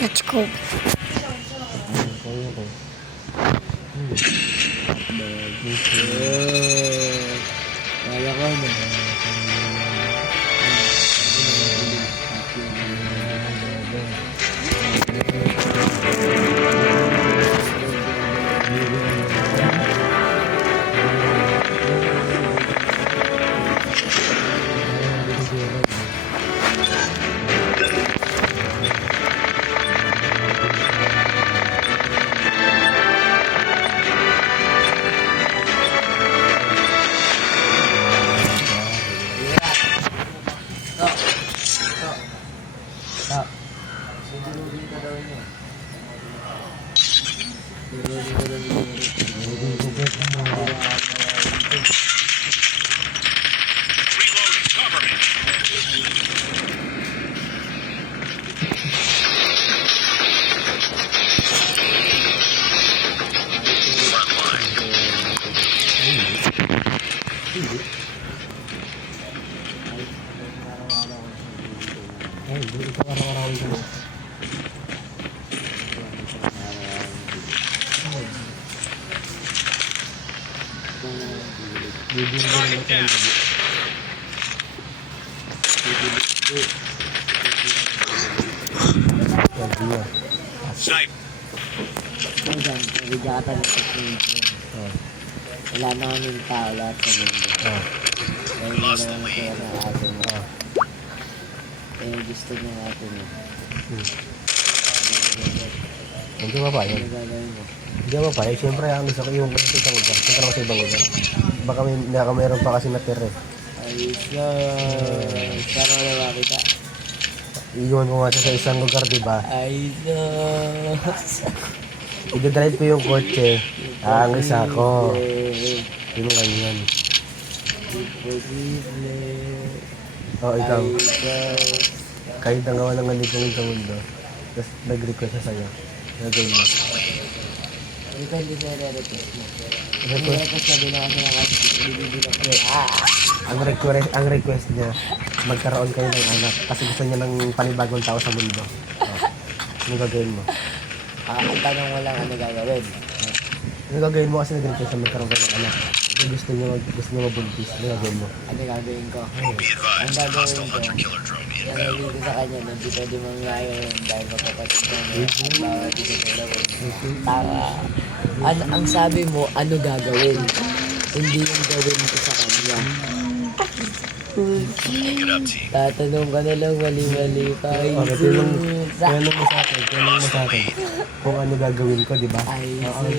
Let's go. Kaya ko na. Snipe. Bigatan ng technique. Wala na kaming tao lahat sa mundo. Kaya hindi naman kaya ng atin mo. Kaya gusto niya natin mo. Hindi ba pa Ano yan? gagawin mo? Hindi ba pa yan? Siyempre ang gusto ko yung sa isang lugar. Siyempre ako sa ibang lugar. Baka mayroon pa kasi natira eh. Ayos na. Para wala makita. Iyon ko nga siya sa isang lugar, di ba? Ayos na. I-drive ko yung kotse. Ang isa ko. Yung ganyan. Imposible. O, ikaw. Ikaw. Kahit ang gawa ng ganitong sa mundo. Tapos nag-request siya sa'yo. Nagawin mo. Ikaw hindi na re-request mo. Request? Request na din ako sa mga bibigyan ko. Ang request niya, magkaroon kayo ng anak. Kasi gusto niya ng panibagong tao sa mundo. Ano gagawin mo? Ang tanong mo lang ano gagawin. Ano gagawin mo kasi nag-request na magkaroon kayo ng anak? Kasi gusto niya mabuntis. Ano gagawin mo? Ano gagawin ko? Be Ang advised, gagawin hostile ko, hunter-killer drone gagawin inbound. ko sa kanya na hindi pwede mangyari yun dahil magkapatid na niya at bawat hindi ko gagawin. Para, ang sabi mo, ano gagawin? Hindi yung gawin ko sa kanya. Get up, team. Tatanong ka na lang mali-mali pa. Okay, tinanong mo sa akin kung ano gagawin ko, di ba? Ay, Ang